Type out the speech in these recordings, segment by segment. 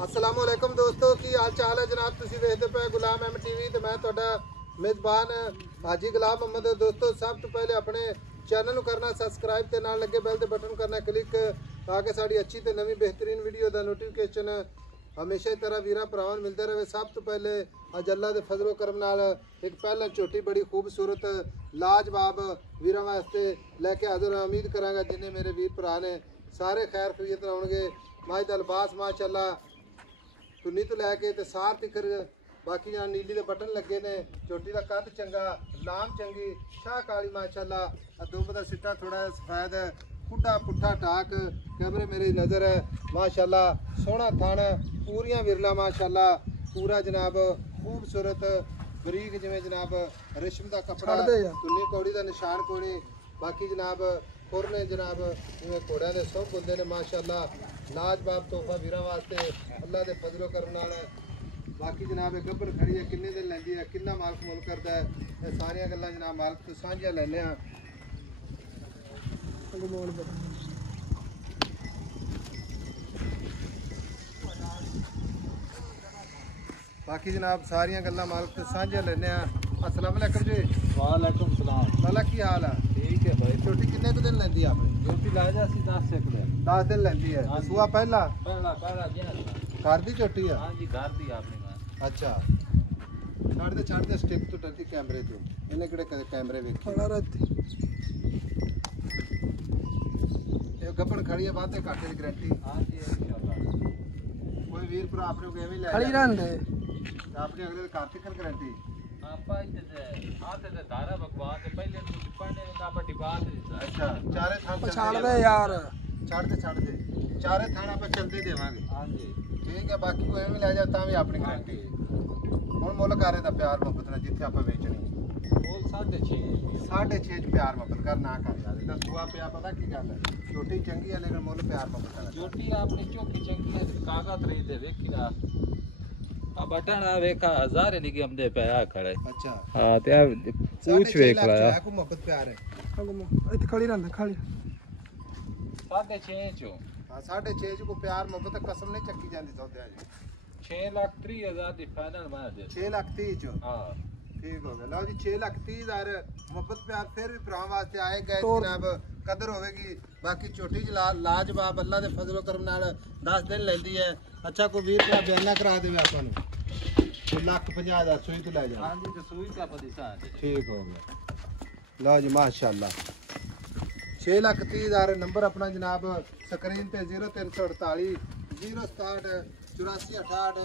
अस्सलामुअलैकुम दोस्तों की हाल चाल है जनाब। तुसी देखते पे गुलाम एम टीवी तो मैं तुहाडा मेज़बान हाजी गुलाम मोहम्मद। दोस्तों सब तो पहले अपने चैनल को करना सब्सक्राइब ते नाल लगे बैल दे बटन करना क्लिक ताकि साड़ी अच्छी ते नवी बेहतरीन वीडियो दा नोटिफिकेशन हमेशा ही तरह वीरा भरावां नूं मिलता रहे। सब तो पहले अज अल्लाह दे फजलो करम नाल एक पहला झोटी बड़ी खूबसूरत लाजवाब वीरां वास्ते लैके हाज़र हां। उम्मीद करांगा जिन्हें मेरे वीर भरा ने सारे खैर खैरियत होणगे। माज दा लिबास माशाअल्लाह तुन्नी तो लैके ते सार तिकर बाकी जहाँ नीली दे बटन लगे ने। झोटी का कद चंगा लाम चंगी शाह काली माशाअल्लाह। दुब दा सिट्टा थोड़ा सफेद कुड्डा पुट्ठा टाक कैमरे मेरी नज़र है माशाअल्लाह। सोहना थन पूरियां विरला माशाअल्लाह पूरा जनाब खूबसूरत बरीक जिमें जनाब रेशम का कपड़ा तुन्नी कौड़ी का निशान कोनी। बाकी जनाब खुर ने जनाब जिमें घोड़िया के सब होंगे ने माशाअल्लाह। लाजवाब तोहफा वीरां वास्ते अल्लाह के फजलो करम नाल। बाकी जनाब गब्बर खड़ी है किन्ने दिन लैंदी है किन्ना मालक मुल करता है ये सारिया गल्लां जनाब मालक तो सांझियां लैने। बाकी जनाब सारिया गल्लां मालक तो सांझियां लैने। अस्सलाम वालेकुम जी। वालेकुम सलाम। लाला की हाल है? ठीक है भाई। छोटी किन्ने को दिन लैंदी है आपने? छोटी ला जा सी 10 दिन 10 दिन लैंदी है। सुआ पहला पहला घर दी छोटी है? हां जी घर दी आपने। अच्छा छाड़ते स्टिक तो डरती कैमरे तो इन्हें किहड़े कदे कैमरे वेखे खड़ा रहती ये गब्बड़ खड़ी है बातें काटे दी गारंटी। हां जी इंशाल्लाह कोई वीर भरा अपने को एवें ले खड़ी रहंदे आपने अगले कार्तिक कर गारंटी आपा इते आते ते धारा भगवान ते पहले तो पढ़ने का आप डिबात। अच्छा चारे थान छाड़ दे यार छाड़ दे चारे थाना पे चलते देवांगे। हां जी ठीक है बाकी को एवें ले जा ता भी अपनी गारंटी हुण मुल करे दा प्यार मोहब्बत ना जिथे आप बेचनी बोल 6.5 प्यार मोहब्बत कर ना कर यार इधर सुआ पे पता की गल है छोटी चंगी है लेकिन मुल प्यार मोहब्बत है। छोटी आपने चौकी चंगी है कागज रही दे देखिना आ बटन आ वेखा हजार निके हमदे पे आ खड़े। अच्छा हां ते पूछ वेख ला को मोहब्बत प्यार है इत्थे खड़ी रहंदे खाली 6.5 चो। हां 6.5 को प्यार मोहब्बत कसम नहीं चक्की जांदी सौदे आज 6,30,000 दी फाइनल मार दे 6,30,000 चो। हां ठीक हो गया लो जी 6,30,000 मोहब्बत प्यार फिर भी भरा वास्ते आए गए जनाब कदर होगी। बाकी छोटी लाजवाब अल्लाह दे फजलो करम नाल 10 दिन लैंदी है। अच्छा कोई वीर का बयाना करा देवे आपन 1,50,000 सुई तो ले जा। हां जी तो सुई का पदिसा ठीक हो गया लो जी माशाअल्लाह 6,30,000 नंबर अपना जनाब स्क्रीन पे 0348 067 8468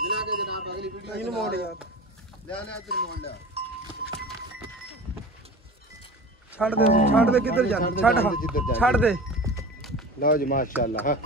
मिला के जनाब अगली वीडियो इन मोड़ यार ले तेरे मोड़ ले छाड़ दे किधर जा छाड़ दे लो जी माशाअल्लाह। हाँ